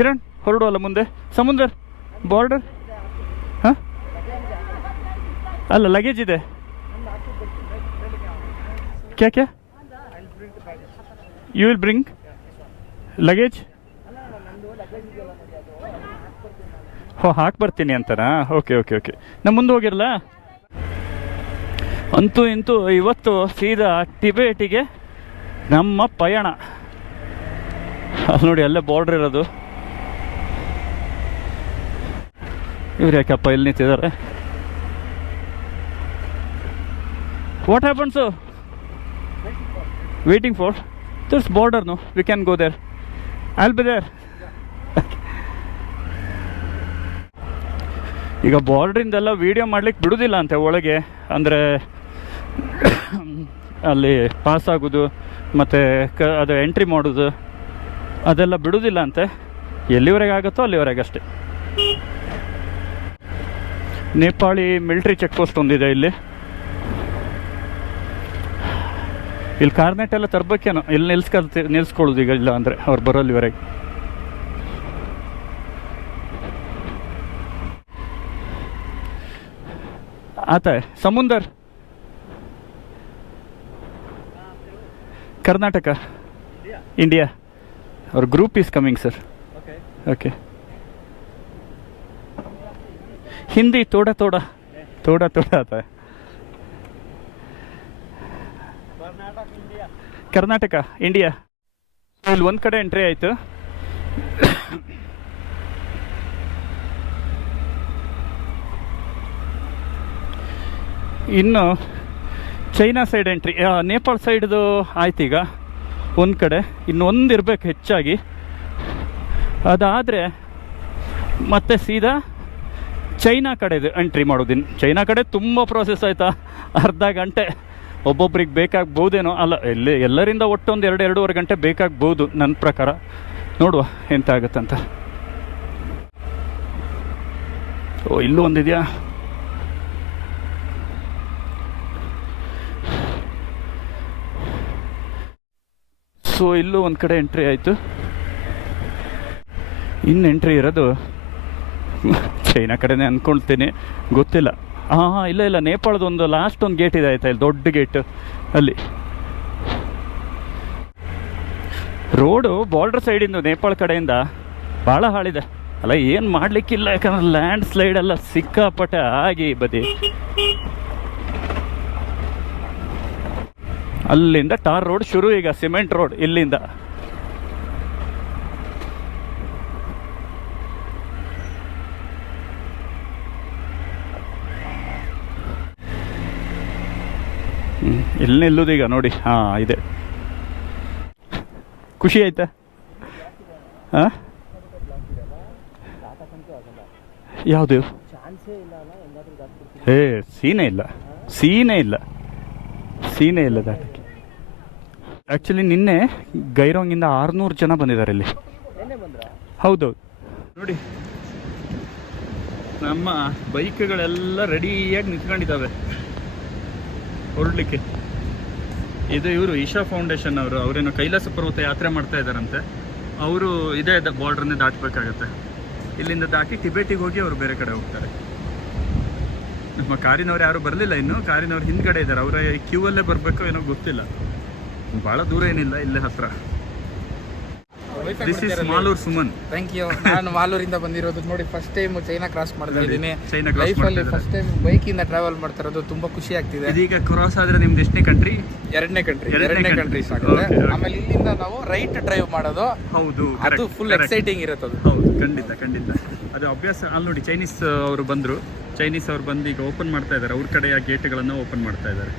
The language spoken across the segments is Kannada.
ಕಿರಣ್ ಹೊರಡು ಅಲ್ಲ ಮುಂದೆ. ಸಮುದ್ರ ಬಾರ್ಡರ್ ಹಾಂ? ಅಲ್ಲ ಲಗೇಜ್ ಇದೆ. ಕ್ಯಾ ಕ್ಯಾ? ಯು ವಿಲ್ ಬ್ರಿಂಗ್ ಲಗೇಜ್ ಹೋ, ಹಾಕಿ ಬರ್ತೀನಿ ಅಂತನಾ? ಓಕೆ ಓಕೆ ಓಕೆ ನಾ ಮುಂದೆ ಹೋಗಿರಲ್ಲ? ಅಂತೂ ಇಂತೂ ಇವತ್ತು ಸೀದಾ ಟಿಬೇಟಿಗೆ ನಮ್ಮ ಪಯಣ. ನೋಡಿ, ಅಲ್ಲೇ ಬಾರ್ಡ್ರ್ ಇರೋದು. ಇವ್ರು ಯಾಕಪ್ಪ ಇಲ್ಲಿ ನಿಂತಿದ್ದಾರೆ? What happens waiting for this border no we can go there I'll be there ಈಗ ಬಾರ್ಡ್ರಿಂದೆಲ್ಲ ವೀಡಿಯೋ ಮಾಡ್ಲಿಕ್ಕೆ ಬಿಡುದಿಲ್ಲ ಅಂತೆ ಒಳಗೆ. ಅಂದರೆ ಅಲ್ಲಿ ಪಾಸ್ ಆಗೋದು, ಮತ್ತು ಕ, ಅದು ಎಂಟ್ರಿ ಮಾಡೋದು, ಅದೆಲ್ಲ ಬಿಡುವುದಿಲ್ಲ ಅಂತೆ. ಎಲ್ಲಿವರೆಗೆ ಆಗುತ್ತೋ ಅಲ್ಲಿವರೆಗೆ ಅಷ್ಟೇ ನೇಪಾಳಿ ಮಿಲ್ಟ್ರಿ ಚೆಕ್ ಪೋಸ್ಟ್ ಒಂದಿದೆ ಇಲ್ಲಿ. ಇಲ್ಲಿ ಕಾರ್ನೆಟ್ ಎಲ್ಲ ತರ್ಬೇಕೇನೋ? ಇಲ್ಲಿ ನಿಲ್ಸ್ಕೊಳ್ತಿ ನಿಲ್ಸ್ಕೊಳ್ಳೋದು ಈಗ ಇಲ್ಲ ಅಂದರೆ ಅವ್ರು ಬರೋಲ್ಲಿವರೆಗೆ. ಆತ ಸಮುಂದರ್. ಕರ್ನಾಟಕ. ಇಂಡಿಯಾ ಅವ್ರ group is coming sir okay Hindi थोड़ा थोड़ा थोड़ा थोड़ा आता है ಕರ್ನಾಟಕ ಇಂಡಿಯಾ ಇಲ್ಲಿ ಒಂದು ಕಡೆ ಎಂಟ್ರಿ ಆಯಿತು ಇನ್ನು ಚೈನಾ ಸೈಡ್ ಎಂಟ್ರಿ ನೇಪಾಳ ಸೈಡ್ದು ಆಯ್ತು ಈಗ ಒಂದು ಕಡೆ ಇನ್ನು ಒಂದು ಇರಬೇಕು ಹೆಚ್ಚಾಗಿ ಅದಾದರೆ ಮತ್ತೆ ಸೀದಾ ಚೈನಾ ಕಡೆದು ಎಂಟ್ರಿ ಮಾಡೋದಿನ್. ಚೈನಾ ಕಡೆ ತುಂಬ ಪ್ರೋಸೆಸ್ ಆಯಿತಾ? ಅರ್ಧ ಗಂಟೆ. ಒಬ್ಬೊಬ್ರಿಗೆ ಬೇಕಾಗ್ಬೋದೇನೋ? ಅಲ್ಲ, ಎಲ್ಲಿ, ಎಲ್ಲರಿಂದ ಒಟ್ಟೊಂದು ಎರಡು, ಎರಡೂವರೆ ಗಂಟೆ ಬೇಕಾಗ್ಬೋದು ನನ್ನ ಪ್ರಕಾರ. ನೋಡುವ ಎಂತ ಆಗುತ್ತಂತ ಓ, ಇಲ್ಲೂ ಒಂದಿದೆಯಾ? ಸೊ, ಇಲ್ಲೂ ಒಂದು ಕಡೆ ಎಂಟ್ರಿ ಆಯಿತು. ಇನ್ನು ಎಂಟ್ರಿ ಇರೋದು ಚೈನಾ ಕಡೆನೇ ಅಂದ್ಕೊಳ್ತೀನಿ ಗೊತ್ತಿಲ್ಲ. ಹಾಂ ಹಾಂ ಇಲ್ಲ ಇಲ್ಲ, ನೇಪಾಳದ ಒಂದು ಲಾಸ್ಟ್ ಒಂದು ಗೇಟ್ ಇದೆ ಆಯ್ತಾ? ಇಲ್ಲಿ ದೊಡ್ಡ ಗೇಟ್ ಅಲ್ಲಿ. ರೋಡು ಬಾರ್ಡರ್ ಸೈಡಿಂದು ನೇಪಾಳ ಕಡೆಯಿಂದ ಭಾಳ ಹಾಳಿದೆ. ಅಲ್ಲ, ಏನು ಮಾಡಲಿಕ್ಕಿಲ್ಲ ಯಾಕಂದ್ರೆ ಲ್ಯಾಂಡ್ ಸ್ಲೈಡ್ ಎಲ್ಲ ಸಿಕ್ಕಾಪಟ್ಟೆ ಆಗಿ ಬದಿ. ಅಲ್ಲಿಂದ ಟಾರ್ ರೋಡ್ ಶುರು ಈಗ ಸಿಮೆಂಟ್ ರೋಡ್ ಇಲ್ಲಿಂದ. ಇಲ್ಲಿ ನಿಲ್ಲುದು ಈಗ? ನೋಡಿ. ಹಾಂ, ಇದೆ. ಖುಷಿ ಆಯ್ತಾ? ಹಾ? ಯಾವುದು? ಏ, ಸೀನೇ ಇಲ್ಲ. ಸೀನೇ ಇಲ್ಲ. ಸೀನೇ ಇಲ್ಲ ದಾಟಕ್ಕೆ. ಆ್ಯಕ್ಚುಲಿ ನಿನ್ನೆ ಗೈರೋಂಗಿಂದ ಆರುನೂರು ಜನ ಬಂದಿದ್ದಾರೆ ಇಲ್ಲಿ. ಹೌದೌದು. ನೋಡಿ. ನಮ್ಮ ಬೈಕ್ಗಳೆಲ್ಲ ರೆಡಿಯಾಗಿ ನಿಂತ್ಕೊಂಡಿದ್ದಾವೆ. ಹೊರಡ್ಲಿಕ್ಕೆ. ಇದು ಇವರು ಈಶಾ ಫೌಂಡೇಶನ್ ಅವರು, ಅವರೇನೋ ಕೈಲಾಸ ಪರ್ವತ ಯಾತ್ರೆ ಮಾಡ್ತಾ ಇದ್ದಾರಂತೆ. ಅವರು ಇದೇ ಬಾರ್ಡ್ರನ್ನೇ ದಾಟಬೇಕಾಗತ್ತೆ. ಇಲ್ಲಿಂದ ದಾಟಿ ಟಿಬೇಟಿಗೆ ಹೋಗಿ ಅವರು ಬೇರೆ ಕಡೆ ಹೋಗ್ತಾರೆ. ನಮ್ಮ ಕಾರಿನವ್ರು ಯಾರು ಬರಲಿಲ್ಲ ಇನ್ನು. ಕಾರಿನವ್ರು ಹಿಂದ್ಗಡೆ ಇದ್ದಾರೆ. ಅವರ ಕ್ಯೂ ಅಲ್ಲೇ ಬರಬೇಕು ಏನೋ ಗೊತ್ತಿಲ್ಲ. ಭಾಳ ದೂರ ಏನಿಲ್ಲ ಇಲ್ಲೇ ಹತ್ರ. This is Malur Suman thank you ನಾನು ಮಾಲೂರಿಂದ ಬಂದಿರೋದು ನೋಡಿ ಫಸ್ಟ್ ಟೈಮ್ ಚೈನಾ ಕ್ರಾಸ್ ಮಾಡ್ತಾ ಇದ್ದೀನಿ. ಚೈನಾ ಕ್ರಾಸ್ ಲೈಫಲ್ಲಿ ಫಸ್ಟ್ ಟೈಮ್ ಬೈಕಿಂದ ಟ್ರಾವೆಲ್ ಮಾಡ್ತಾ ಇರೋದು ತುಂಬಾ ಖುಷಿ ಆಗ್ತಿದೆ. ಇದೀಗ ಕ್ರಾಸ್ ಆದ್ರೆ ನಿಮ್ದು ಎಷ್ಟನೇ ಕಂಟ್ರಿ ಎರಡನೇ ಕಂಟ್ರಿ ಎರಡನೇ ಕಂಟ್ರಿ ಆಗುತ್ತೆ. ಆಮೇಲೆ ಇಲ್ಲಿಂದ ನಾವು ರೈಟ್ ಡ್ರೈವ್ ಮಾಡೋದು. ಹೌದು ಅದು ಫುಲ್. ಎಕ್ಸೈಟಿಂಗ್ ಇರುತ್ತೆ ಅದು. ಹೌದು ಖಂಡಿತ ಖಂಡಿತ. ಅದು ಅಭ್ಯಾಸ ಅಲ್ಲಿ ನೋಡಿ ಚೈನೀಸ್ ಅವರು ಬಂದರು. ಚೈನೀಸ್ ಅವ್ರು ಬಂದು ಈಗ ಓಪನ್ ಮಾಡ್ತಾ ಇದ್ದಾರೆ. ಅವ್ರ ಕಡೆಯ ಗೇಟ್ಗಳನ್ನು ಓಪನ್ ಮಾಡ್ತಾ ಇದ್ದಾರೆ.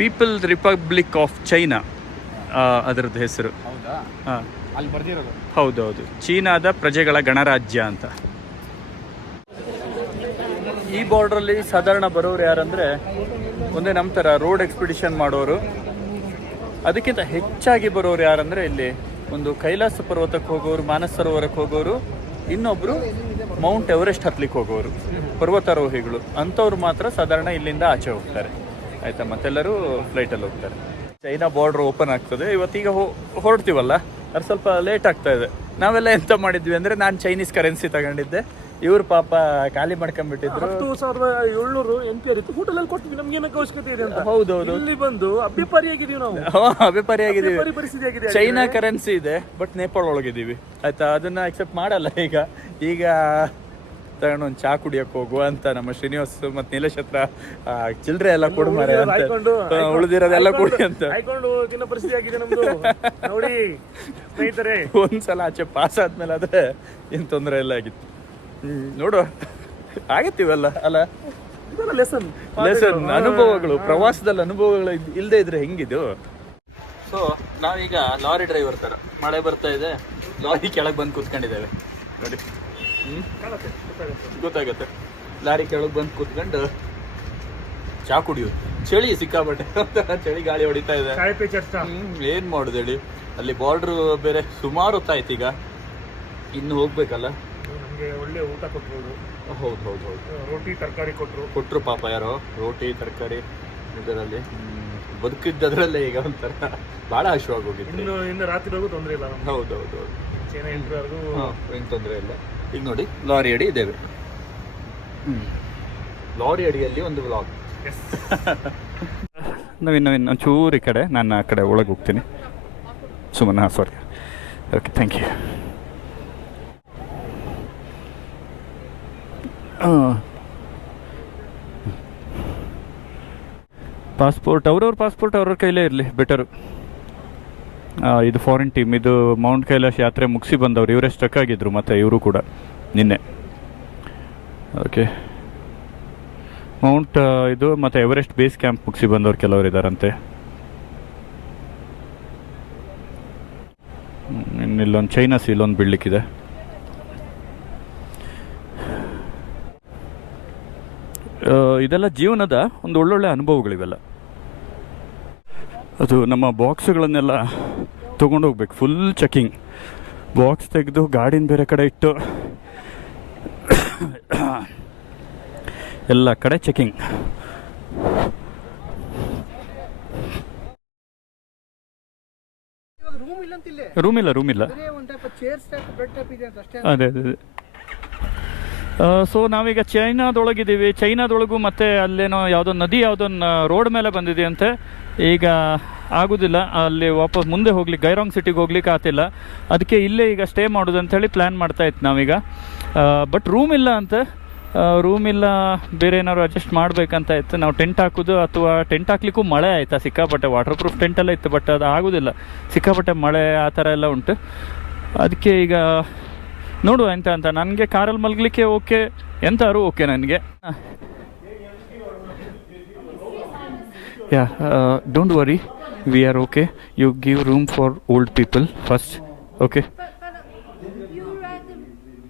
ಪೀಪಲ್ ರಿಪಬ್ಲಿಕ್ ಆಫ್ ಚೈನಾ ಅದರದ್ದು ಹೆಸರು. ಹೌದಾ? ಹಾಂ. ಅಲ್ಲಿ ಬರ್ದಿರೋದು? ಹೌದೌದು. ಚೀನಾದ ಪ್ರಜೆಗಳ ಗಣರಾಜ್ಯ ಅಂತ. ಈ ಬಾರ್ಡ್ರಲ್ಲಿ ಸಾಧಾರಣ ಬರೋರು ಯಾರಂದ್ರೆ ಒಂದೇ ನಮ್ಮ ಥರ ರೋಡ್ ಎಕ್ಸ್ಪಿಡಿಷನ್ ಮಾಡೋರು. ಅದಕ್ಕಿಂತ ಹೆಚ್ಚಾಗಿ ಬರೋರು ಯಾರಂದ್ರೆ ಇಲ್ಲಿ ಒಂದು ಕೈಲಾಸ ಪರ್ವತಕ್ಕೆ ಹೋಗೋರು ಮಾನಸ ಸರೋವರಕ್ಕೆ ಹೋಗೋರು ಇನ್ನೊಬ್ರು ಮೌಂಟ್ ಎವರೆಸ್ಟ್ ಹತ್ಲಿಕ್ಕೆ ಹೋಗೋರು ಪರ್ವತಾರೋಹಿಗಳು. ಅಂಥವ್ರು ಮಾತ್ರ ಸಾಧಾರಣ ಇಲ್ಲಿಂದ ಆಚೆ ಹೋಗ್ತಾರೆ. ಆಯ್ತಾ? ಮತ್ತೆಲ್ಲರೂ ಫ್ಲೈಟಲ್ಲಿ ಹೋಗ್ತಾರೆ. ಚೈನಾ ಬಾರ್ಡರ್ ಓಪನ್ ಆಗ್ತದೆ. ಇವತ್ತೀಗ ಹೊ- ಹೊರಡ್ತೀವಲ್ಲ ಅದು ಸ್ವಲ್ಪ ಲೇಟ್ ಆಗ್ತಾ ಇದೆ. ನಾವೆಲ್ಲ ಎಂತ ಮಾಡಿದ್ವಿ ಅಂದ್ರೆ ನಾನು ಚೈನೀಸ್ ಕರೆನ್ಸಿ ತಗೊಂಡಿದ್ದೆ. ಇವ್ರ ಪಾಪ ಖಾಲಿ ಮಾಡ್ಕೊಂಡ್ಬಿಟ್ಟಿದ್ರು. ಹತ್ತು ಸಾವಿರದ ಏಳ್ನೂರು ಎನ್ ಪಿ ಆರ್ ಇತ್ತು. ಹೋಟೆಲಲ್ಲಿ ಕೊಟ್ಟಿದ್ವಿ ನಮ್ಗೆ ಏನಕ್ಕೆ ಅವಶ್ಯಕತೆ ಇದೆ ಅಂತ. ಹೌದೌದು. ಇಲ್ಲಿ ಬಂದು ಅಭ್ಯಪಾರಿಯಾಗಿದ್ದೀವಿ ನಾವು. ಅಭಿಪ್ರಾಯ ಆಗಿದೀವಿ ಅಭ್ಯಪಾರಿ ಪರಿಸ್ಥಿತಿ ಆಗಿದೆ ಚೈನಾ ಕರೆನ್ಸಿ ಇದೆ ಬಟ್ ನೇಪಾಳ ಒಳಗಿದ್ದೀವಿ. ಆಯ್ತಾ? ಅದನ್ನ ಅಕ್ಸೆಪ್ಟ್ ಮಾಡಲ್ಲ ಈಗ. ಈಗ ತಗೊಂಡು ಒಂದು ಚಾ ಕುಡಿಯಕ್ಕೆ ಹೋಗುವ ಅಂತ ನಮ್ಮ ಶ್ರೀನಿವಾಸ್ ಮತ್ತೆ ನೀಲೇಶ್ ಹತ್ರ ಆ, ಚಿಲ್ರೆ ಎಲ್ಲ ಕೊಡು ಮಾರೆ ಅಂತ. ಉಳಿದಿರೋದೆಲ್ಲ ಕೊಡಿ ಅಂತ. ಪರಿಸ್ಥಿತಿ ಆಗಿದೆ ನಮ್ದು? ನೋಡಿ ಸ್ನೇಹಿತರೆ. ಒಂದ್ಸಲ ಆಚೆ ಪಾಸ್ ಆದ್ಮೇಲೆ ಆದ್ರೆ ಏನ್ ತೊಂದರೆ ಎಲ್ಲ ಆಗಿತ್ತು. ಹ್ಮ್ ನೋಡುವ ಆಗತ್ತಿವಲ್ಲ ಅಲ್ಲ? ಲೆಸನ್ ಲೆಸನ್ ಅನುಭವಗಳು ಪ್ರವಾಸದಲ್ಲಿ ಅನುಭವಗಳು ಇಲ್ಲದೆ ಇಲ್ದೇ ಇದ್ರೆ ಹೆಂಗಿದು ಸೊ ನಾವೀಗ ಲಾರಿ ಡ್ರೈವರ್ ತರ ಮಳೆ ಬರ್ತಾ ಇದೆ ಲಾರಿ ಕೆಳಗೆ ಬಂದು ಕೂತ್ಕೊಂಡಿದ್ದೇವೆ. ನೋಡಿ. ಗೊತ್ತಾಗತ್ತೆ. ಲಾರಿ ಕೆಳಗೆ ಬಂದು ಕೂತ್ಕೊಂಡು ಚಾ ಕುಡಿಯೋದು ಚಳಿ ಸಿಕ್ಕಾಬಟ್ಟೆ ಚಳಿ ಗಾಳಿ ಹೊಡಿತಾ ಇದೆ. ಏನ್ ಮಾಡುದು ಹೇಳಿ? ಅಲ್ಲಿ ಬಾರ್ಡರ್ ಬೇರೆ ಸುಮಾರು ಹೊತ್ತಾಯ್ತು ಈಗ. ಇನ್ನು ಹೋಗ್ಬೇಕಲ್ಲ? ನಮಗೆ ಒಳ್ಳೆ ಊಟ ಕೊಟ್ಟರು ಹೌದು ಹೌದು ಹೌದು. ರೋಟಿ ತರಕಾರಿ ಕೊಟ್ಟರು ಕೊಟ್ಟರು ಪಾಪ ಯಾರೋ. ರೋಟಿ ತರಕಾರಿ ಇದರಲ್ಲಿ. ಬದುಕಿದ್ದದ್ರಲ್ಲೇ ಈಗ ಒಂಥರ. ಬಹಳ ಹಶ್ವಾಗಿ ಹೋಗಿತ್ತು. ಇನ್ನು ಇನ್ನು ರಾತ್ರಿವರೆಗೂ ತೊಂದರೆ ಇಲ್ಲ ಹೌದು ಹೌದು ಹೌದು. ಏನು ತೊಂದರೆ ಇಲ್ಲ. ಈಗ ನೋಡಿ ಲಾರಿ ಅಡಿ ಇದ್ದೇವೆ ಹ್ಮ್. ಲಾರಿ ಅಡಿಯಲ್ಲಿ ಒಂದು ವ್ಲಾಗ್ ಎಸ್ ನವೀನ್ ನವೀನ್ ಒಂಚೂರು ಈ ಕಡೆ ನಾನು ಆ ಕಡೆ ಒಳಗೆ ಹೋಗ್ತೀನಿ. ಸುಮ್ಮನೆ ಹಾಂ sorry okay thank you passport ಅವ್ರವ್ರ ಪಾಸ್ಪೋರ್ಟ್ ಅವ್ರವ್ರ ಕೈಲೇ ಇರಲಿ ಬೆಟರು ಇದು ಫಾರಿನ್ ಟೀಮ್ ಇದು ಮೌಂಟ್ ಕೈಲಾಶ್ ಯಾತ್ರೆ ಮುಗಿಸಿ ಬಂದವರು. ಇವರೇ ಸ್ಟಕ್ ಆಗಿದ್ದರು ಮತ್ತು ಇವರು ಕೂಡ ನಿನ್ನೆ. ಓಕೆ ಮೌಂಟ್ ಇದು ಮತ್ತು ಎವರೆಸ್ಟ್ ಬೇಸ್ ಕ್ಯಾಂಪ್ ಮುಗಿಸಿ ಬಂದವರು ಕೆಲವರು ಇದ್ದಾರಂತೆ ಇನ್ನಿಲ್ಲೊಂದು ಚೈನಾ ಸೀಲೊಂದು ಬೀಳ್ಲಿಕ್ಕಿದೆ. ಇದೆಲ್ಲ ಜೀವನದ ಒಂದು ಒಳ್ಳೊಳ್ಳೆ ಅನುಭವಗಳಿವೆಲ್ಲ. ಅದು ನಮ್ಮ ಬಾಕ್ಸ್ಗಳನ್ನೆಲ್ಲ ತೊಗೊಂಡು ಹೋಗ್ಬೇಕು ಫುಲ್ ಚೆಕಿಂಗ್ ಬಾಕ್ಸ್ ತೆಗೆದು ಗಾಡಿನ ಬೇರೆ ಕಡೆ ಇಟ್ಟು ಎಲ್ಲ ಕಡೆ ಚೆಕಿಂಗ್ ರೂಮ್ ಇಲ್ಲ ರೂಮ್ ಇಲ್ಲ ಅದೇ ಅದೇ ಸೊ ನಾವೀಗ ಚೈನಾದೊಳಗಿದ್ದೀವಿ. ಚೈನಾದೊಳಗೂ ಮತ್ತೆ ಅಲ್ಲೇನೋ ಯಾವುದೋ ನದಿ ಯಾವುದೋ ರೋಡ್ ಮೇಲೆ ಬಂದಿದೆಯಂತೆ. ಈಗ ಆಗೋದಿಲ್ಲ. ಅಲ್ಲಿ ವಾಪಸ್ ಮುಂದೆ ಹೋಗ್ಲಿಕ್ಕೆ ಗೈರಾಂಗ್ ಸಿಟಿಗೆ ಹೋಗ್ಲಿಕ್ಕೆ ಆಗ್ತಿಲ್ಲ ಅದಕ್ಕೆ ಇಲ್ಲೇ ಈಗ ಸ್ಟೇ ಮಾಡೋದು ಅಂಥೇಳಿ ಪ್ಲ್ಯಾನ್ ಮಾಡ್ತಾ ಇತ್ತು ನಾವೀಗ. ಬಟ್ ರೂಮ್ ಇಲ್ಲ ಅಂತ ರೂಮ್ ಇಲ್ಲ, ಬೇರೆ ಏನಾದ್ರು ಅಡ್ಜಸ್ಟ್ ಮಾಡಬೇಕಂತ ಇತ್ತು. ನಾವು ಟೆಂಟ್ ಹಾಕೋದು ಅಥವಾ ಟೆಂಟ್ ಹಾಕ್ಲಿಕ್ಕೂ ಮಳೆ ಆಯಿತಾ? ಸಿಕ್ಕಾಪಟ್ಟೆ ವಾಟರ್ ಪ್ರೂಫ್ ಟೆಂಟ್ ಎಲ್ಲ ಇತ್ತು ಬಟ್ ಅದು ಆಗೋದಿಲ್ಲ. ಸಿಕ್ಕಾಪಟ್ಟೆ ಮಳೆ ಆ ಥರ ಎಲ್ಲ ಉಂಟು. ಅದಕ್ಕೆ ಈಗ ನೋಡುವ ಎಂತ ಅಂತ. ನನಗೆ ಕಾರಲ್ಲಿ ಮಲಗಲಿಕ್ಕೆ ಓಕೆ ಎಂತಾರು ಓಕೆ ನನಗೆ. Yeah don't worry we are okay you give room for old people first okay You read the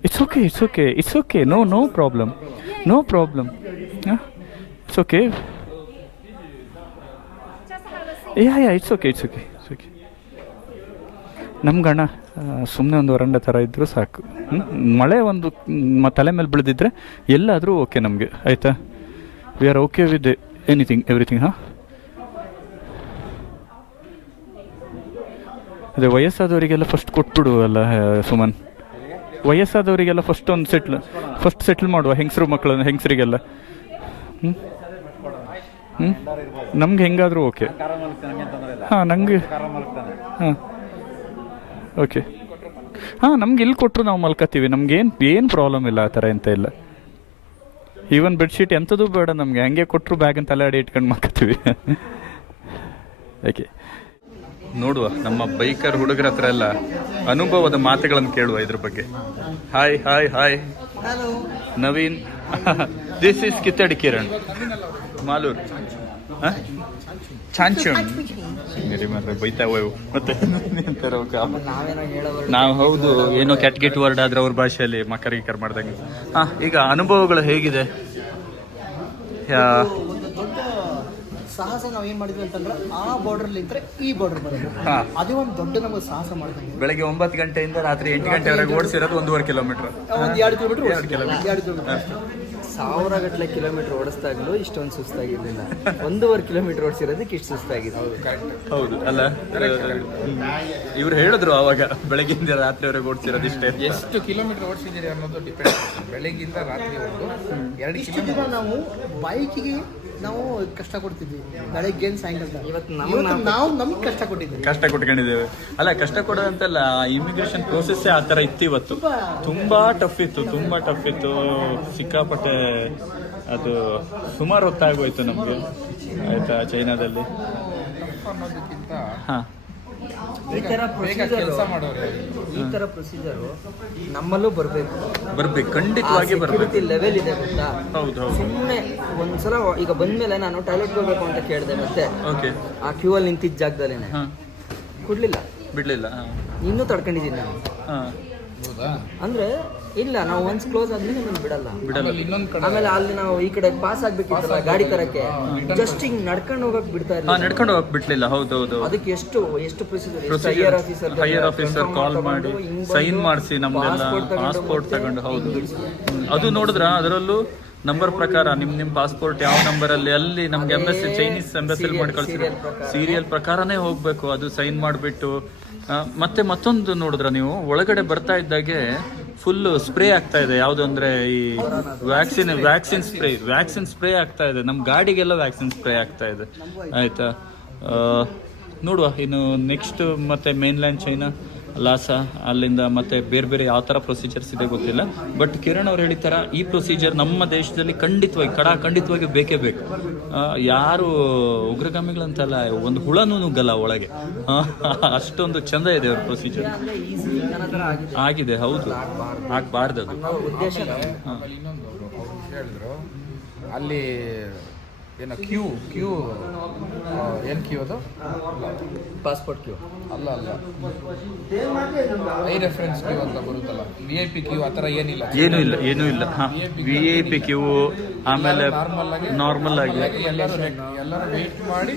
it's okay it's okay it's okay no no problem no problem it's okay just have a seat. Yeah yeah it's okay it's okay it's okay ನಮ್ಗಣ್ಣ ಸುಮ್ಮನೆ ಒಂದು ವರಂಡ ಥರ ಇದ್ದರೂ ಸಾಕು. ಮಳೆ ಒಂದು ತಲೆ ಮೇಲೆ ಬೀಳ್ದಿದ್ರೆ ಎಲ್ಲಾದರೂ ಓಕೆ ನಮಗೆ. ಆಯಿತಾ? We are okay with anything everything ಹಾಂ ಅದೇ ವಯಸ್ಸಾದವರಿಗೆಲ್ಲ ಫಸ್ಟ್ ಕೊಟ್ಬಿಡು ಅಲ್ಲ ಸುಮನ್. ವಯಸ್ಸಾದವರಿಗೆಲ್ಲ ಫಸ್ಟ್ ಒಂದು ಸೆಟ್ಲ್ ಫಸ್ಟ್ ಸೆಟ್ಲ್ ಮಾಡುವ ಹೆಂಗಸರು ಮಕ್ಕಳನ್ನು, ಹೆಂಗಸರಿಗೆಲ್ಲ. ಹ್ಞೂ ನಮ್ಗೆ ಹೆಂಗಾದರೂ ಓಕೆ ಹಾಂ, ನಂಗೆ. ಹಾಂ. ಓಕೆ ಹಾಂ, ನಮ್ಗೆ ಇಲ್ಲಿ ಕೊಟ್ಟರು ನಾವು ಮಲ್ಕೋತೀವಿ ನಮ್ಗೇನು ಏನು ಪ್ರಾಬ್ಲಮ್ ಇಲ್ಲ ಆ ಥರ ಎಂತ ಇಲ್ಲ. ಈವನ್ ಬೆಡ್ಶೀಟ್ ಎಂಥದ್ದು ಬೇಡ ನಮಗೆ. ಹಂಗೆ ಕೊಟ್ಟರು ಬ್ಯಾಗ್ ತಲೆ ಅಡಿ ಇಟ್ಕೊಂಡು ಮಲ್ಕೋತೀವಿ ಓಕೆ ನೋಡುವ ನಮ್ಮ ಬೈಕರ್ ಹುಡುಗರ ಹತ್ರ ಎಲ್ಲ ಅನುಭವದ ಮಾತುಗಳನ್ನು ಕೇಳುವ ಇದ್ರ ಬಗ್ಗೆ. Hi hi hi Naveen. This is Kittadi Kiran Malur. ಚಾಂಚುಣ್. ಬೈತಾ ಮತ್ತೆ? ನಾವು ಹೌದು ಏನೋ ಕೆಟ್ಟ ಗಿಟ್ ವರ್ಡ್ ಆದ್ರೆ ಅವ್ರ ಭಾಷೆಯಲ್ಲಿ ಮಕ್ಕರಿಗೆ ಕರ್ ಮಾಡ್ದಂಗೆ. ಹಾ ಈಗ ಅನುಭವಗಳು ಹೇಗಿದೆ? ಸಾಹಸ ನಾವು ಏನ್ ಮಾಡಿದ್ವಿ ಅಂತಂದ್ರೆ ಆ ಬಾರ್ಡರ್ ಇದ್ರೆ ಈ ಬಾರ್ಡರ್ ಬರೋದು. ಹಾ. ಅದೇ ಒಂದು ದೊಡ್ಡ ನಮಗೆ ಸಾಹಸ ಮಾಡ್ದಂಗೆ. ಬೆಳಗ್ಗೆ ಒಂಬತ್ತು ಗಂಟೆಯಿಂದ ರಾತ್ರಿ ಎಂಟು ಗಂಟೆವರೆಗೆ ಓಡಿಸಿರೋದು ಒಂದೂವರೆ ಕಿಲೋಮೀಟರ್. ಒಂದು ಎರಡು ಕಿಲೋಮೀಟರ್ ಎರಡು ಕಿಲೋಮೀಟರ್. ಎರಡು ಕಿಲೋಮೀಟರ್ ಸಾವಿರ ಗಟ್ಟಲೆ ಕಿಲೋಮೀಟರ್ ಓಡಿಸ್ದಾಗಲೂ ಇಷ್ಟೊಂದು ಸುಸ್ತಾಗಿರ್ಲಿಲ್ಲ. ಒಂದೂವರೆ ಕಿಲೋಮೀಟರ್ ಓಡಿಸಿರೋದಕ್ಕೆ ಇಷ್ಟು ಸುಸ್ತಾಗಿದೆ. ಹೌದು ಅಲ್ಲ ಇವ್ರು ಹೇಳಿದ್ರು ಅವಾಗ ಬೆಳಗ್ಗೆಯಿಂದ ರಾತ್ರಿವರೆಗೆ ಓಡಿಸಿರೋದು ಇಷ್ಟೇ ಎಷ್ಟು ಕಿಲೋಮೀಟರ್ ಓಡಿಸಿದ್ದೀರಿ ಅನ್ನೋದು ಡಿಪೆಂಡ್ ಬೆಳಗ್ಗಿಂದ ರಾತ್ರಿವರೆಗೂ ಎರಡು ಇಷ್ಟು ದಿನ ನಾವು ಬೈಕಿಗೆ ನಾವು ಕಷ್ಟ ಕೊಡ್ತಿದ್ವಿ. ಬೆಳಗ್ಗೆ ಸಾಯಂಕಾಲ ಇವತ್ತು ನಾವು ನಮ್ಗೆ ಕಷ್ಟ ಕೊಟ್ಟಿದ್ದೀವಿ. ಕಷ್ಟ ಕೊಟ್ಕೊಂಡಿದ್ದೇವೆ. ಅಲ್ಲ ಕಷ್ಟ ಕೊಡೋದಂತಲ್ಲ ಇಮಿಗ್ರೇಷನ್ ಪ್ರೋಸೆಸ್ಸೇ ಆ ಥರ ಇತ್ತು ಇವತ್ತು. ತುಂಬಾ ಟಫ್ ಇತ್ತು ತುಂಬಾ ಟಫ್ ಇತ್ತು. ಸಿಕ್ಕಾಪಟ್ಟೆ ಅದು ಸುಮಾರು ಹೊತ್ತಾಗೋಯ್ತು ನಮಗೆ. ಆಯ್ತಾ ಚೈನಾದಲ್ಲಿ? ಹಾ. ಈ ಥರ ಕೆಲಸ ಮಾಡೋರು ಈ ಥರ ಪ್ರೊಸೀಜರು ನಮ್ಮಲ್ಲೂ ಬರಬೇಕು. ಬರ್ಬೇಕು ಖಂಡಿತವಾಗಿ ಬರ್ಬೇಕು. ಸೆಕ್ಯೂರಿಟಿ ಲೆವೆಲ್ ಇದೆ ಗೊತ್ತಾ? ಹೌದು ಹೌದು. ಸುಮ್ಮನೆ ಒಂದ್ಸಲ ಈಗ ಬಂದ್ಮೇಲೆ ನಾನು ಟಾಯ್ಲೆಟ್ ಹೋಗ್ಬೇಕು ಅಂತ ಕೇಳಿದೆ ಮತ್ತೆ. ಓಕೆ. ಆ ಕ್ಯೂ ಅಲ್ಲಿ ನಿಂತಿದ್ದ ಜಾಗದಲ್ಲೇನೆ. ಕೊಡ್ಲಿಲ್ಲ. ಬಿಡ್ಲಿಲ್ಲ ಇನ್ನೂ ತಡ್ಕೊಂಡಿದ್ದೀನಿ ನಾನು. ಹೌದಾ? ಅಂದ್ರೆ ಇಲ್ಲ ನಾವು ಒನ್ಸ್ ಕ್ಲೋಸ್ ಆದ್ಮೇಲೆ ಬಿಡಲ್ಲ. ಬಿಡಲ್ಲ. ಇನ್ನೊಂದು ಕಡೆ. ಆಮೇಲೆ ಅಲ್ಲಿ ನಾವು ಈ ಕಡೆ ಪಾಸ್ ಆಗ್ಬೇಕಿತ್ತಲ್ಲ ಗಾಡಿ ತರಕ್ಕೆ. ಜಸ್ಟ್ ಹಿಂಗ್ ನಡ್ಕೊಂಡು ಹೋಗಕ್ ಬಿಡ್ತಾ ಹಾ ಇರಲಿಲ್ಲ ನಡ್ಕೊಂಡು ಹೋಗಕ್ ಬಿಡ್ಲಿಲ್ಲ. ಹೌದು ಹೌದು ಅದಕ್ಕೆ ಎಷ್ಟು ಎಷ್ಟು procedure procedure higher officer call ಮಾಡಿ ಸೈನ್ ಮಾಡಿಸಿ ನಮ್ದೆಲ್ಲ ಪಾಸ್ಪೋರ್ಟ್ ತಗೊಂಡು ಹೌದು. ಅದು ನೋಡಿದ್ರ ಅದರಲ್ಲೂ ನಂಬರ್ ಪ್ರಕಾರ ನಿಮ್ ನಿಮ್ ಪಾಸ್ಪೋರ್ಟ್ ಯಾವ ನಂಬರ್ ಅಲ್ಲಿ ಅಲ್ಲಿ ನಮ್ಗೆ ಎಂಬಸಿ ಚೈನೀಸ್ ಎಂಬಸಿ ಮಾಡಿ ಕಳ್ಸಿದ್ರು ಸೀರಿಯಲ್ ಪ್ರಕಾರನೇ ಹೋಗ್ಬೇಕು ಅದು ಸೈನ್ ಮಾಡಿಬಿಟ್ಟು. ಮತ್ತೆ ಮತ್ತೊಂದು ನೋಡಿದ್ರ ನೀವು ಒಳಗಡೆ ಬರ್ತಾ ಇದ್ದಾಗೆ ಫುಲ್ ಸ್ಪ್ರೇ ಆಗ್ತಾ ಇದೆ. ಯಾವುದು ಅಂದ್ರೆ ಈ vaccine vaccine spray vaccine spray ಆಗ್ತಾ ಇದೆ. ನಮ್ಮ ಗಾಡಿಗೆಲ್ಲ ವ್ಯಾಕ್ಸಿನ್ ಸ್ಪ್ರೇ ಆಗ್ತಾ ಇದೆ. ಆಯ್ತಾ? ನೋಡುವ ಇನ್ನು ನೆಕ್ಸ್ಟ್ ಮತ್ತೆ ಮೇನ್ಲ್ಯಾಂಡ್ ಚೈನಾ ಲಾಸ ಅಲ್ಲಿಂದ ಮತ್ತೆ ಬೇರೆ ಬೇರೆ ಯಾವ ಥರ ಪ್ರೊಸೀಜರ್ಸ್ ಇದೆ ಗೊತ್ತಿಲ್ಲ. ಬಟ್ ಕಿರಣ್ ಅವ್ರು ಹೇಳಿದ ಥರ ಈ ಪ್ರೊಸೀಜರ್ ನಮ್ಮ ದೇಶದಲ್ಲಿ ಖಂಡಿತವಾಗಿ ಕಡ ಖಂಡಿತವಾಗಿ ಬೇಕೇ. ಬೇಕು ಯಾರು ಉಗ್ರಗಾಮಿಗಳಂತಲ್ಲ ಒಂದು ಹುಳನೂ ನುಗ್ಗಲ್ಲ ಒಳಗೆ. ಅಷ್ಟೊಂದು ಚಂದ ಇದೆ ಅವ್ರ ಪ್ರೊಸೀಜರ್ ಆಗಿದೆ ಹೌದು. ಆಗ್ಬಾರ್ದು ಅದು ಹೇಳಿದ್ರು. ಅಲ್ಲಿ ಏನೋ ಕ್ಯೂ ಕ್ಯೂ ಏನು ಕ್ಯೂ ಅದು? Passport queue. ಅಲ್ಲ ಅಲ್ಲ. ಐ ರೆಫರೆನ್ಸ್ ಕ್ಯೂ ಅಂತ ಬರುತ್ತಲ್ಲ. ವಿ ಐ ಪಿ ಕ್ಯೂ ಆ ಥರ ಏನಿಲ್ಲ. ಏನೂ ಇಲ್ಲ ಏನೂ ಇಲ್ಲ. ಹಾಂ ವಿ ಐ ಪಿ ಕ್ಯೂ ಆಮೇಲೆ ನಾರ್ಮಲ್ ಆಗಿ ಎಲ್ಲರೂ ವೇಟ್ ಮಾಡಿ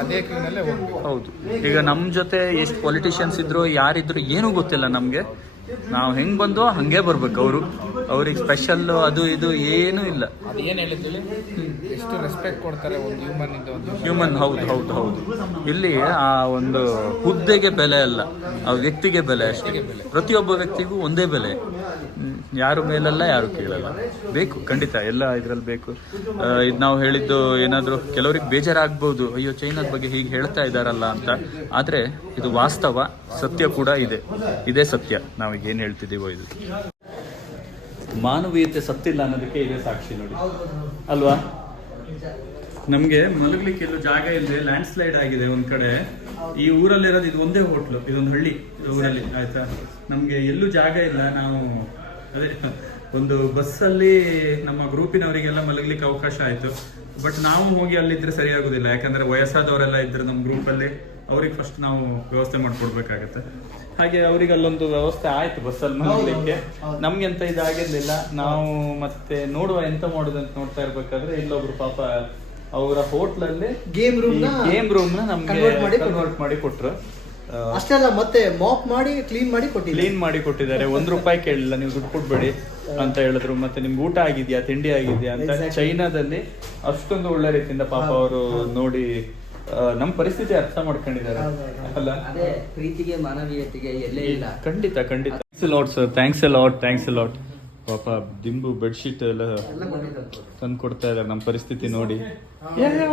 ಅದೇ ಕ್ಯೂನಲ್ಲೇ ಹೌದು. ಈಗ ನಮ್ಮ ಜೊತೆ ಎಷ್ಟು ಪೊಲಿಟಿಷಿಯನ್ಸ್ ಇದ್ರು ಯಾರಿದ್ರು ಏನೂ ಗೊತ್ತಿಲ್ಲ ನಮಗೆ. ನಾವು ಹೆಂಗೆ ಬಂದು ಹಂಗೆ ಬರ್ಬೇಕು ಅವರು. ಅವ್ರಿಗೆ ಸ್ಪೆಷಲ್ ಅದು ಇದು ಏನೂ ಇಲ್ಲ. ಅದು ಏನು ಎಷ್ಟು ರೆಸ್ಪೆಕ್ಟ್ ಕೊಡ್ತಾರೆ ಒಂದು ಹ್ಯೂಮನ್ ಇಂದ ಒಂದು ಹ್ಯೂಮನ್ ಹೌದು ಹೌದು ಹೌದು. ಇಲ್ಲಿ ಆ ಒಂದು ಹುದ್ದೆಗೆ ಬೆಲೆ ಅಲ್ಲ. ಆ ವ್ಯಕ್ತಿಗೆ ಬೆಲೆ ಅಷ್ಟೇ. ಪ್ರತಿಯೊಬ್ಬ ವ್ಯಕ್ತಿಗೂ ಒಂದೇ ಬೆಲೆ. ಯಾರು ಮೇಲಲ್ಲ, ಯಾರು ಕೇಳಲ್ಲ. ಬೇಕು, ಖಂಡಿತ, ಎಲ್ಲ ಇದ್ರಲ್ಲಿ ಬೇಕು. ಇದು ನಾವು ಹೇಳಿದ್ದು ಏನಾದರೂ ಕೆಲವರಿಗೆ ಬೇಜಾರಾಗ್ಬೋದು, ಅಯ್ಯೋ, ಚೈನಾದ ಬಗ್ಗೆ ಹೀಗೆ ಹೇಳ್ತಾ ಇದ್ದಾರಲ್ಲ ಅಂತ. ಆದರೆ ಇದು ವಾಸ್ತವ, ಸತ್ಯ ಕೂಡ ಇದೆ. ಇದೇ ಸತ್ಯ, ನಾವೀಗ ಏನು ಹೇಳ್ತಿದ್ದೀವೋ ಇದು. ಮಾನವೀಯತೆ ಸತ್ತಿಲ್ಲ ಅನ್ನೋದಕ್ಕೆ ಇದೇ ಸಾಕ್ಷಿ ನೋಡಿ. ಅಲ್ವಾ? ನಮಗೆ ಮಲಗಲಿಕ್ಕೆ ಎಲ್ಲೂ ಜಾಗ ಇಲ್ಲದೆ ಲ್ಯಾಂಡ್ ಸ್ಲೈಡ್ ಆಗಿದೆ ಒಂದು ಕಡೆ. ಈ ಊರಲ್ಲಿರೋದು ಇದು ಒಂದೇ ಹೋಟ್ಲು, ಇದೊಂದು ಹಳ್ಳಿ ಊರಲ್ಲಿ, ಆಯ್ತಾ? ನಮಗೆ ಎಲ್ಲೂ ಜಾಗ ಇಲ್ಲ, ನಾವು ಅದೇ ಒಂದು ಬಸ್ಸಲ್ಲಿ ನಮ್ಮ ಗ್ರೂಪಿನವರಿಗೆಲ್ಲ ಮಲಗಲಿಕ್ಕೆ ಅವಕಾಶ ಆಯ್ತು. ಬಟ್ ನಾವು ಹೋಗಿ ಅಲ್ಲಿದ್ರೆ ಸರಿಯಾಗೋದಿಲ್ಲ. ಯಾಕಂದ್ರೆ ವಯಸ್ಸಾದವರೆಲ್ಲ ಇದ್ರೆ ನಮ್ಮ ಗ್ರೂಪಲ್ಲಿ ಅವ್ರಿಗೆ ಫಸ್ಟ್ ನಾವು ವ್ಯವಸ್ಥೆ ಮಾಡ್ಕೊಡ್ಬೇಕಾಗತ್ತೆ. ಹಾಗೆ ಅವ್ರಿಗೆ ಅಲ್ಲೊಂದು ವ್ಯವಸ್ಥೆ ಆಯ್ತು ಬಸ್ಸಲ್ಲಿ ಮಲಗಲಿಕ್ಕೆ. ನಮ್ಗೆ ಎಂತ ಇದಾಗಿರ್ಲಿಲ್ಲ. ನಾವು ಮತ್ತೆ ನೋಡುವ ಎಂತ ಮಾಡುದು ಅಂತ ನೋಡ್ತಾ ಇರ್ಬೇಕಾದ್ರೆ ಇಲ್ಲೊಬ್ರು ಪಾಪ ಅವರ ಹೋಟ್ಲಲ್ಲಿ ಗೇಮ್ ರೂಮ್ ಗೇಮ್ ರೂಮ್ ನಮ್ಗೆ ಕನ್ವರ್ಟ್ ಮಾಡಿ ಕೊಟ್ರು. ಅಷ್ಟೇ ಅಲ್ಲ ಮತ್ತೆ ಮಾಪ್ ಮಾಡಿ ಕ್ಲೀನ್ ಮಾಡಿ ಕೊಟ್ಟಿದ್ದಾರೆ. ಕ್ಲೀನ್ ಮಾಡಿ ಕೊಟ್ಟಿದ್ದಾರೆ. ಒಂದ್ ರೂಪಾಯಿ ಕೇಳಿಲ್ಲ ನೀವು ದುಡ್ಡು ಕೊಟ್ಬೇಡಿ ಅಂತ ಹೇಳಿದ್ರು. ಮತ್ತೆ ನಿಮ್ಗೆ ಊಟ ಆಗಿದ್ಯಾ ತಿಂಡಿ ಆಗಿದ್ಯಾ ಅಂತ ಚೈನಾದಲ್ಲಿ ಅಷ್ಟೊಂದು ಒಳ್ಳೆ ರೀತಿಯಿಂದ ಪಾಪ ಅವರು ನೋಡಿ ನಮ್ಮ ನಮ್ ಪರಿಸ್ಥಿತಿ ಅರ್ಥ ಮಾಡ್ಕೊಂಡಿದ್ದಾರೆ. ಅಲ್ಲ? ಅದೇ ಪ್ರೀತಿಗೆ ಮಾನವೀಯತೆಗೆ ಎಲ್ಲೇ ಇಲ್ಲ. ಖಂಡಿತ ಖಂಡಿತ. Thanks lot sir thanks lot thanks lot ಪಾಪ ದಿಂಬು ಬೆಡ್ಶೀಟ್ ಎಲ್ಲ ತಂದು ಕೊಡ್ತಾ ಇದ್ದಾರೆ ನಮ್ಮ ಪರಿಸ್ಥಿತಿ ನೋಡಿ.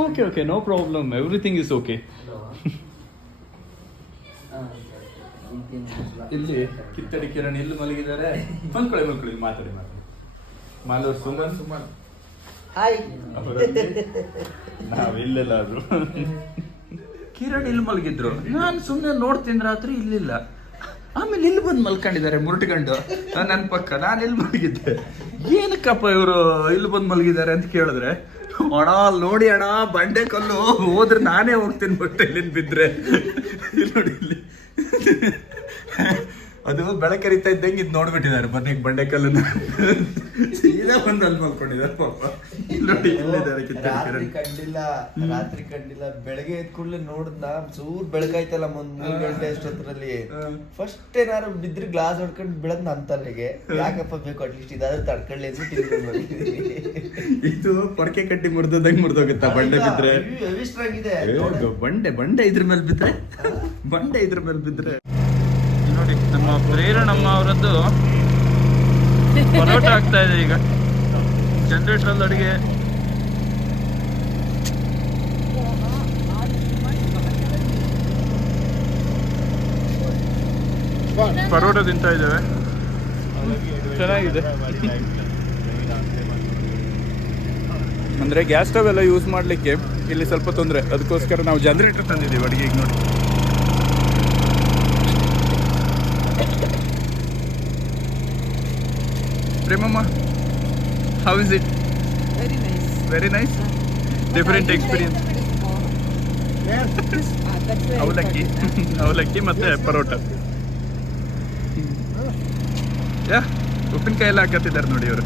Okay okay no problem everything is okay ಇಲ್ಲಿ ಕಿತ್ತಡಿ ಕಿರಣ್ ಎಲ್ಲಿ ಮಲಗಿದ್ದಾರೆ. ಮಲ್ಕೊಳ್ಳಿ ಮಲ್ಕೊಳ್ಳಿ ಮಾತಾಡಿ ಮಾತಾಡಿ. ಮಾಲೂರ್ ಸುಮನ್. ಸುಮನ್. ಹಾಯ್ ನಾವಿಲ್ಲೆಲ್ಲ ಆದ್ರು ಕಿರಣ್ ಇಲ್ಲಿ ಮಲಗಿದ್ರು. ನಾನು ಸುಮ್ಮನೆ ನೋಡ್ತೀನಿ ರಾತ್ರಿ ಇಲ್ಲಿಲ್ಲ. ಆಮೇಲೆ ಇಲ್ಲಿ ಬಂದು ಮಲ್ಕೊಂಡಿದ್ದಾರೆ ಮುರುಟ್ಕೊಂಡು ನನ್ನ ಪಕ್ಕ ನಾನು ಇಲ್ಲಿ ಮಲಗಿದ್ದೆ. ಏನಕ್ಕಪ್ಪ ಇವರು ಇಲ್ಲಿ ಬಂದು ಮಲಗಿದ್ದಾರೆ ಅಂತ ಕೇಳಿದ್ರೆ ಅಣ ನೋಡಿ ಅಣ್ಣ ಬಂಡೆ ಕಲ್ಲು. ಹೋದ್ರೆ ನಾನೇ ಹೋಗ್ತೀನಿ ಬಟ್ಟೆ ಇಲ್ಲಿಂದ ಬಿದ್ರೆ. ಇಲ್ಲಿ ನೋಡಿ ಇಲ್ಲಿ. ಅದು ಬೆಳಕರಿತಾ ಇದ್ದಂಗೆ ಇದ್ ನೋಡ್ಬಿಟ್ಟಿದ್ದಾರೆ. ಮನೆಗ್ ಬಂಡೆ ಕಲ್ಲನ್ನ. ಸೀದಾ ಬಂದು ಅಲ್ಲಿ ಮಲ್ಕೊಂಡಿದ್ದಾರೆ ಪಾಪ. ನೋಡಿ ರಾತ್ರಿ ಕಂಡಿಲ್ಲ ರಾತ್ರಿ ಕಂಡಿಲ್ಲ. ಬೆಳಗ್ಗೆ ಎದ್ ಕೂಡಲೇ ನೋಡಿದ್ನ ಚೂರ್ ಬೆಳಕಾಯ್ತಲ್ಲ ಒಂದ್ ಮೂರ್ ಗಂಟೆ ಅಷ್ಟೊತ್ತರಲ್ಲಿ. ಫಸ್ಟ್ ಏನಾರು ಬಿದ್ರೆ ಗ್ಲಾಸ್ ಹೊಡ್ಕೊಂಡು ಬಿಡದ್ ನನ್ ತಲೆಗೆ. ಯಾಕಪ್ಪ ಬೇಕು ಅಟ್ಲೀಸ್ಟ್ ಇದಾದ್ರೂ ತಡ್ಕೊಳ್ಳಿ. ಇದು ಪೊರಕೆ ಕಟ್ಟಿ ಮುರಿದಂಗ್ ಮುರಿದೋಗುತ್ತಾ ಬಂಡೆ ಬಿದ್ರೆ? ಬಂಡೆ ಬಂಡೆ ಇದ್ರ ಮೇಲೆ ಬಿದ್ರೆ? ಬಂಡೆ ಇದ್ರ ಮೇಲೆ ಬಿದ್ರೆ? ನಮ್ಮ ಪ್ರೇರಣಮ್ಮ ಅವರದ್ದು. ಪರೋಟ ಆಗ್ತಾ ಇದೆ ಈಗ. ಜನರೇಟರ್ ಅಲ್ಲಿ ಅಡಿಗೆ. ಪರೋಟ ತಿಂತಾ ಇದ್ದೇವೆ. ಚೆನ್ನಾಗಿದೆ. ಅಂದ್ರೆ ಗ್ಯಾಸ್ ಸ್ಟವ್ ಎಲ್ಲ ಯೂಸ್ ಮಾಡ್ಲಿಕ್ಕೆ ಇಲ್ಲಿ ಸ್ವಲ್ಪ ತೊಂದರೆ. ಅದಕ್ಕೋಸ್ಕರ ನಾವು ಜನರೇಟರ್ ತಂದಿದ್ದೀವಿ ಅಡಿಗೆಗೆ ನೋಡಿ. Premamma how is it Very nice. Very nice different experience Ah, that's why I ಅವಲಕ್ಕಿ. ಅವಲಕ್ಕಿ ಮತ್ತೆ ಪರೋಟ ಯಾ ಉಪ್ಪಿನಕಾಯಿ ಎಲ್ಲ ಹಾಕತ್ತಿದ್ದಾರೆ ನೋಡಿ ಇವರು.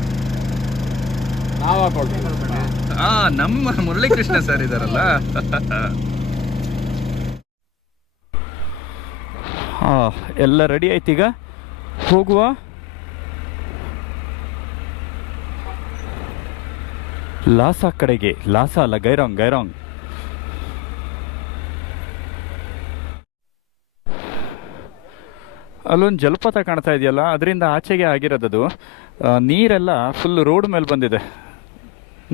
ಆ ನಮ್ಮ ಮುರಳೀಕೃಷ್ಣ ಸರ್ ಇದಾರಲ್ಲ. ಹಾ ಎಲ್ಲ ರೆಡಿ ಆಯ್ತೀಗ ಹೋಗುವ? ಲಾಸಾ ಕಡೆಗೆ, ಲಾಸಾ ಅಲ್ಲ, ಗೈರಾಂಗ್ ಗೈರಾಂಗ್. ಅಲ್ಲೊಂದು ಜಲಪಾತ ಕಾಣ್ತಾ ಇದೆಯಲ್ಲ, ಅದರಿಂದ ಆಚೆಗೆ ಆಗಿರೋದದು. ನೀರೆಲ್ಲ ಫುಲ್ ರೋಡ್ ಮೇಲೆ ಬಂದಿದೆ.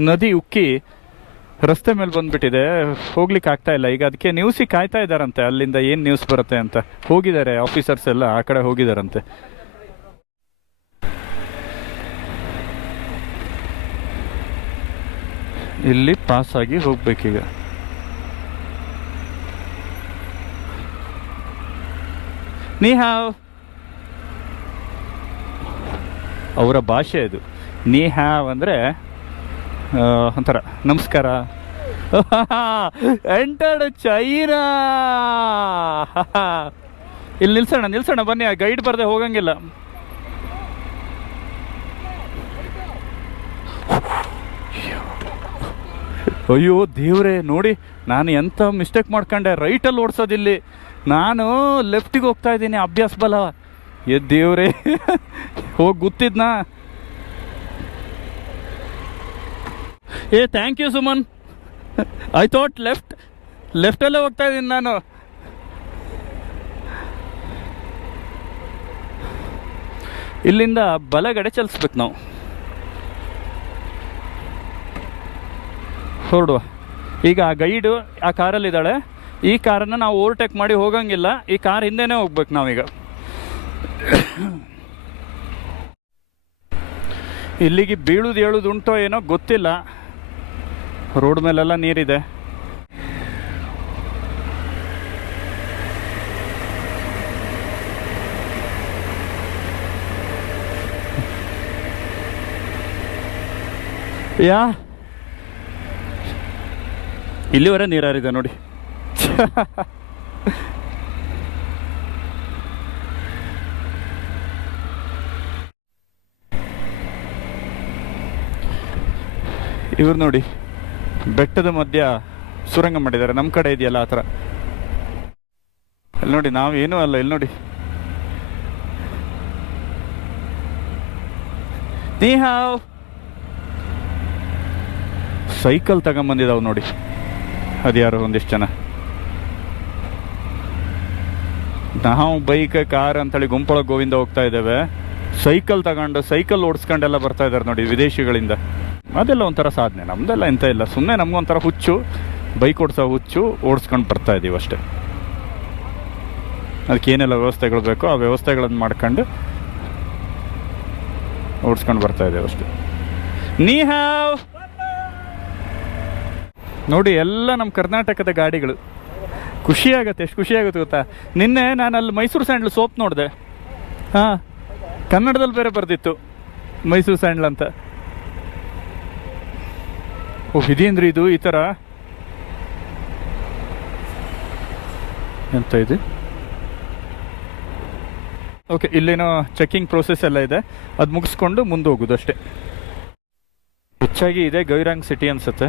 ನದಿ ಉಕ್ಕಿ ರಸ್ತೆ ಮೇಲೆ ಬಂದ್ಬಿಟ್ಟಿದೆ. ಹೋಗ್ಲಿಕ್ಕೆ ಆಗ್ತಾ ಇಲ್ಲ. ಈಗ ಅದಕ್ಕೆ ನ್ಯೂಸಿಗೆ ಕಾಯ್ತಾ ಇದ್ದಾರಂತೆ. ಅಲ್ಲಿಂದ ಏನು ನ್ಯೂಸ್ ಬರುತ್ತೆ ಅಂತ. ಹೋಗಿದ್ದಾರೆ ಆಫೀಸರ್ಸ್ ಎಲ್ಲ, ಆ ಕಡೆ ಹೋಗಿದಾರಂತೆ ಇಲ್ಲಿ ಪಾಸ್ ಆಗಿ ಹೋಗ್ಬೇಕೀಗ. ನೀ ಹಾವ್ ಅವರ ಭಾಷೆ ಅದು. ನೀ ಹ್ಯಾವ್ ಅಂದರೆ ಒಂಥರ, ನಮಸ್ಕಾರ. ಎಂಟರ್ಡ್ ಚೈನಾ ಇಲ್ಲಿ ನಿಲ್ಸೋಣ ನಿಲ್ಸೋಣ, ಬನ್ನಿ, ಆ ಗೈಡ್ ಬರದೆ ಹೋಗಂಗಿಲ್ಲ. ಅಯ್ಯೋ ದೇವ್ರೆ, ನೋಡಿ, ನಾನು ಎಂಥ ಮಿಸ್ಟೇಕ್ ಮಾಡ್ಕೊಂಡೆ ರೈಟಲ್ಲಿ ಓಡಿಸೋದಿಲ್ಲಿ. ನಾನು ಲೆಫ್ಟಿಗೆ ಹೋಗ್ತಾ ಇದ್ದೀನಿ, ಅಭ್ಯಾಸ ಬಲ. ಏ ದೇವ್ರೆ, ಹೋಗಿ ಗೊತ್ತಿದ್ನಾ? ಏ thank you Suman. I thought left ಲೆಫ್ಟಲ್ಲೇ ಹೋಗ್ತಾ ಇದ್ದೀನಿ ನಾನು. ಇಲ್ಲಿಂದ ಬಲಗಡೆ ಚಲಿಸ್ಬೇಕು ನಾವು. ಹೊರಡುವ. ಈಗ ಆ ಗೈಡು ಆ ಕಾರಲ್ಲಿದ್ದಾಳೆ. ಈ ಕಾರನ್ನು ನಾವು ಓವರ್ಟೇಕ್ ಮಾಡಿ ಹೋಗಂಗಿಲ್ಲ. ಈ ಕಾರ್ ಹಿಂದೆನೇ ಹೋಗ್ಬೇಕು ನಾವೀಗ. ಇಲ್ಲಿಗೆ ಬೀಳುದು ಏಳುದು ಉಂಟೋ ಏನೋ ಗೊತ್ತಿಲ್ಲ. ರೋಡ್ ಮೇಲೆಲ್ಲ ನೀರಿದೆ. ಯಾ? ಇಲ್ಲಿವರೆ ನೀರಾರಿದೆ ನೋಡಿ. ಇವ್ರು ನೋಡಿ, ಬೆಟ್ಟದ ಮಧ್ಯ ಸುರಂಗ ಮಾಡಿದ್ದಾರೆ. ನಮ್ಮ ಕಡೆ ಇದೆಯಲ್ಲ ಆ ಥರ. ಅಲ್ಲಿ ನೋಡಿ ನಾವೇನೂ ಅಲ್ಲ, ಇಲ್ಲಿ ನೋಡಿ. ನೀ ಹಾವ್. ಸೈಕಲ್ ತಗೊಂಬಂದಿದಾವ್ ನೋಡಿ. ಅದ್ಯಾರು ಒಂದಿಷ್ಟು ಜನ. ನಾವು ಬೈಕ್, ಕಾರ್ ಅಂತೇಳಿ ಗುಂಪೊಳಗೆ ಗೋವಿಂದ ಹೋಗ್ತಾ ಇದ್ದೇವೆ. ಸೈಕಲ್ ತಗೊಂಡು, ಸೈಕಲ್ ಓಡಿಸ್ಕೊಂಡೆಲ್ಲ ಬರ್ತಾ ಇದ್ದಾರೆ ನೋಡಿ ವಿದೇಶಿಗಳಿಂದ. ಅದೆಲ್ಲ ಒಂಥರ ಸಾಧನೆ, ನಮ್ದೆಲ್ಲ ಎಂತ ಇಲ್ಲ. ಸುಮ್ಮನೆ ನಮ್ಗೊಂಥರ ಹುಚ್ಚು, ಬೈಕ್ ಓಡಿಸೋ ಹುಚ್ಚು ಓಡಿಸ್ಕೊಂಡು ಬರ್ತಾ ಇದ್ದೀವಿ ಅಷ್ಟೇ. ಅದಕ್ಕೆ ಏನೆಲ್ಲ ವ್ಯವಸ್ಥೆಗಳು ಬೇಕೋ ಆ ವ್ಯವಸ್ಥೆಗಳನ್ನು ಮಾಡ್ಕೊಂಡು ಓಡಿಸ್ಕೊಂಡು ಬರ್ತಾ ಇದ್ದೇವೆ ಅಷ್ಟೇ. ನೀ ಹಾವ್! ನೋಡಿ, ಎಲ್ಲ ನಮ್ಮ ಕರ್ನಾಟಕದ ಗಾಡಿಗಳು. ಖುಷಿ ಆಗತ್ತೆ ಎಷ್ಟು ಖುಷಿಯಾಗುತ್ತೆ ಗೊತ್ತಾ? ನಿನ್ನೆ ನಾನು ಅಲ್ಲಿ ಮೈಸೂರು ಸ್ಯಾಂಡ್ಲ್ ಸೋಪ್ ನೋಡಿದೆ. ಹಾಂ, ಕನ್ನಡದಲ್ಲಿ ಬೇರೆ ಬರೆದಿತ್ತು, ಮೈಸೂರು ಸ್ಯಾಂಡ್ಲ್ ಅಂತ. ಓ ಇದೇನ್ರಿ ಇದು ಈ ಥರ ಎಂತ ಇದು? ಓಕೆ, ಇಲ್ಲೇನೋ ಚೆಕ್ಕಿಂಗ್ ಪ್ರೋಸೆಸ್ ಎಲ್ಲ ಇದೆ. ಅದು ಮುಗಿಸ್ಕೊಂಡು ಮುಂದೆ ಹೋಗೋದು ಅಷ್ಟೇ. ಹೆಚ್ಚಾಗಿ ಇದೆ ಗೈರಾಂಗ್ ಸಿಟಿ ಅನ್ಸುತ್ತೆ.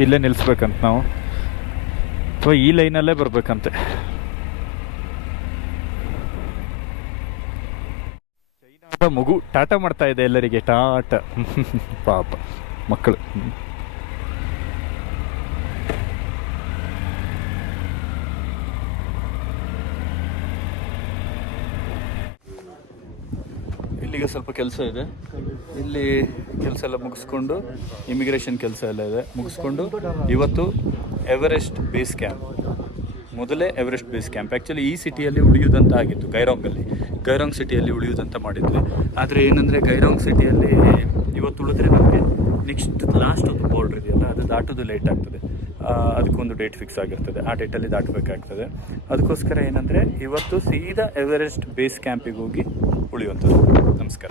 ಇಲ್ಲೇ ನಿಲ್ಲಿಸ್ಬೇಕಂತ ನಾವು. ಅಥವಾ ಈ ಲೈನಲ್ಲೇ ಬರಬೇಕಂತೆ. ಚೈನಾದ ಮಗು ಟಾಟಾ ಮಾಡ್ತಾ ಇದೆ ಎಲ್ಲರಿಗೆ. ಟಾಟ. ಪಾಪ ಮಕ್ಕಳು. ಇಲ್ಲಿಗೆ ಸ್ವಲ್ಪ ಕೆಲಸ ಇದೆ. ಇಲ್ಲಿ ಕೆಲಸ ಎಲ್ಲ ಮುಗಿಸ್ಕೊಂಡು ಇಮಿಗ್ರೇಷನ್ ಕೆಲಸ ಎಲ್ಲ ಇದೆ. ಮುಗಿಸ್ಕೊಂಡು ಇವತ್ತು ಎವರೆಸ್ಟ್ ಬೇಸ್ ಕ್ಯಾಂಪ್ ಮೊದಲೇ ಎವರೆಸ್ಟ್ ಬೇಸ್ ಕ್ಯಾಂಪ್ ಆ್ಯಕ್ಚುಲಿ ಈ ಸಿಟಿಯಲ್ಲಿ ಉಳಿಯುವುದಂತ ಆಗಿತ್ತು ಗೈರಾಂಗಲ್ಲಿ ಗೈರಾಂಗ್ ಸಿಟಿಯಲ್ಲಿ ಉಳಿಯುವುದಂತ ಮಾಡಿದ್ವಿ. ಆದರೆ ಏನಂದರೆ ಗೈರಾಂಗ್ ಸಿಟಿಯಲ್ಲಿ ಇವತ್ತು ಉಳಿದ್ರೆ ನಮಗೆ ನೆಕ್ಸ್ಟ್ ಲಾಸ್ಟ್ ಒಂದು ಬಾರ್ಡ್ರ್ ಇದೆಯಲ್ಲ, ಅದು ದಾಟೋದು ಲೇಟ್ ಆಗ್ತದೆ. ಅದಕ್ಕೊಂದು ಡೇಟ್ ಫಿಕ್ಸ್ ಆಗಿರ್ತದೆ. ಆ ಡೇಟಲ್ಲಿ ದಾಟಬೇಕಾಗ್ತದೆ. ಅದಕ್ಕೋಸ್ಕರ ಏನಂದರೆ ಇವತ್ತು ಸೀದಾ ಎವರೆಸ್ಟ್ ಬೇಸ್ ಕ್ಯಾಂಪಿಗೆ ಹೋಗಿ ಉಳಿಯುವಂಥದ್ದು ನಮಸ್ಕಾರ.